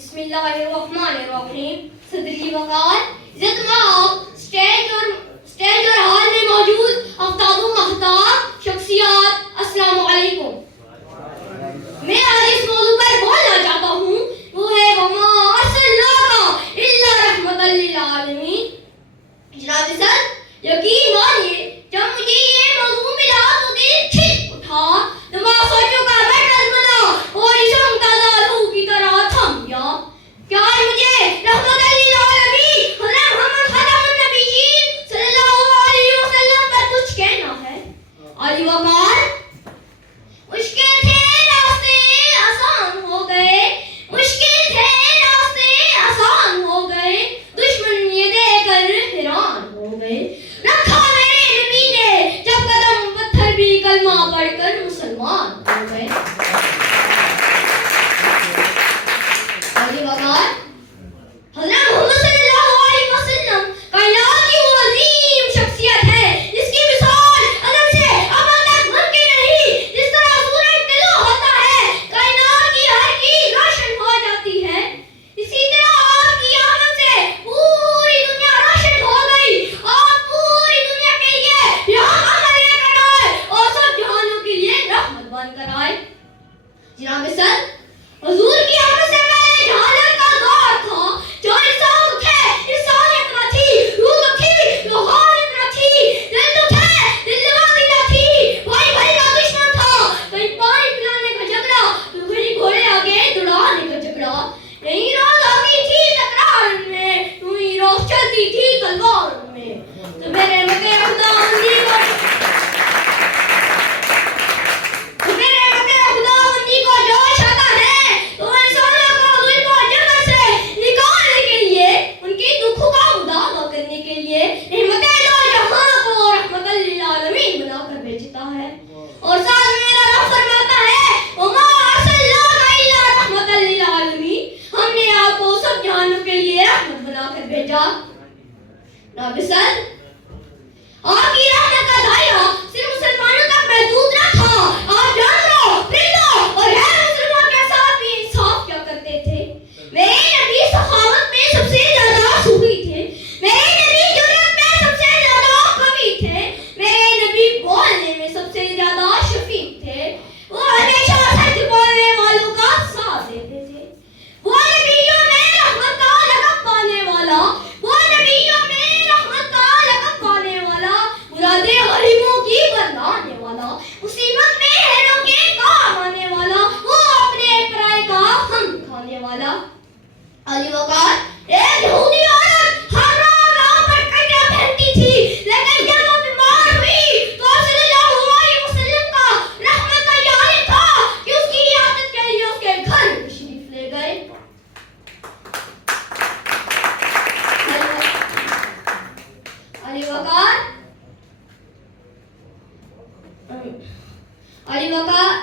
بسم اللہ الرحمن الرحیم. صدری وقار عزت مآب اسٹیج اور ہال میں موجود آفتاب و مہتاب شخصیات، السلام علیکم. میں آج اس موضوع پر بولنا چاہتا ہوں، وہ ہے وما ارسلناک الا رحمۃ للعالمین. جناب صدر یقین مانیے جب مجھے یہ موضوع ملا تو دل کھل اٹھا، دماغ سوچوں کا مرکز بنا اور اسم تازہ روح کی طرح تھم گیا. کیا مجھے رحمت للعالمین حضرت محمد خاتم النبیین صلی اللہ علیہ وسلم پر کچھ کہنا ہے؟ علی وقار مشکل تھے راستے آسان ہو گئے، مشکل تھے راستے آسان ہو گئے، دشمن یہ دیکھ کر حیران ہو گئے. رکھا میرے نبی نے جب قدم پتھر بھی کلمہ پڑھ کر مسلمان ہو گئے. علی وقار حضرت محمد صلی اللہ علیہ وسلم کائنات کی وہ عظیم شخصیت ہے جس کی مثال ازل سے ابد تک ممکن نہیں. جس طرح سورج طلوع ہوتا ہے کائنات کی ہر چیز روشن ہو جاتی ہے، اسی طرح آپ کی آمد سے پوری دنیا روشن ہو گئی. آپ پوری دنیا کے لیے پیغام لے کر آئے اور سب جہانوں کے لیے رحمت بن کر آئے. جناب صدر حضور کی آمد سے پہلے جہالت کا دور تھا، جو انسان تھے انسانیت نہ تھی، روح تھی روحانیت نہ تھی، دل تو تھے دل لگاتی نہ تھی، بھائی بھائی کا دشمن تھا، کہیں پانی پلانے کا جھگڑا تو کہیں گھوڑے آگے دوڑانے کا جھگڑا. یہی روز آتی تھی تکرار میں، یہی روز چلتی تھی تلوار میں. تو میرے مکے خدا بندی کو جوش آتا ہے تو انسانوں کو ظلم و جبر سے نکالنے کے لیے، ان کی دکھوں کا مداوع کرنے کے لیے رحمت دو جہاں کو رحمت للعالمین بنا کر بھیجتا ہے. اور ساتھ میں میرا رب فرماتا ہے وما ارسلناک الا رحمۃ للعالمین، ہم نے آپ کو سب جہانوں کے لیے رحمت بنا کر بھیجا. نبی صدر آپ کی رحمت کا دائرہ صرف مسلمانوں تک محدود نہ تھا. آپ جانوروں، پرندوں اور غیر مسلمانوں کے ساتھ بھی انصاف کیا کرتے تھے. میرے نبی سخاوت میں سب سے زیادہ سخی تھے، میرے نبی جرأت میں سب سے زیادہ قوی تھے، میرے نبی بولنے میں سب سے زیادہ شفیق تھے. وہ ہمیشہ سچ بولنے والوں کا ساتھ دیتے تھے. وہ نبیوں میں رحمت کا لقب پانے والا، وہ نبیوں میں رحمت کا لقب پانے والا، مرادیں غریبوں کی بردانے والا، مصیبت میں ہیروں کے کام آنے والا، وہ اپنے پرائے کا ہم کھانے والا. علی وقار ایک یہودی عورت ہر راہ پر کٹیا پھینکتی تھی، لیکن جب وہ بیمار ہوئی تو صلی اللہ علیہ وسلم کا رحمت کا یہ عالم تھا کہ اس کی عیادت کے لیے اس کے گھر تشریف لے گئے. علی وقار علی وقار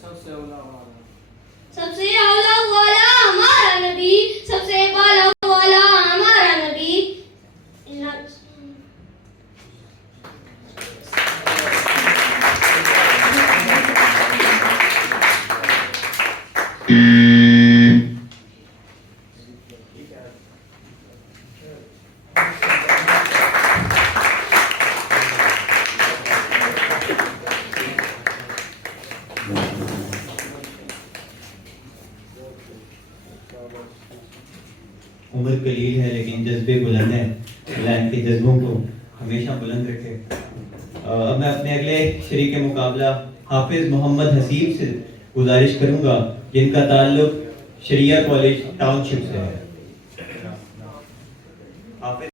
سب سے اولا والا ہمارا نبی، سب سے بالا والا ہمارا نبی. عمر قلیل ہے لیکن جذبے بلند ہیں. اللہ ان کے جذبوں کو ہمیشہ بلند رکھے. اب میں اپنے اگلے شریک مقابلہ حافظ محمد حسیب سے گزارش کروں گا جن کا تعلق شریعہ کالج ٹاؤن شپ سے ہے. حافظ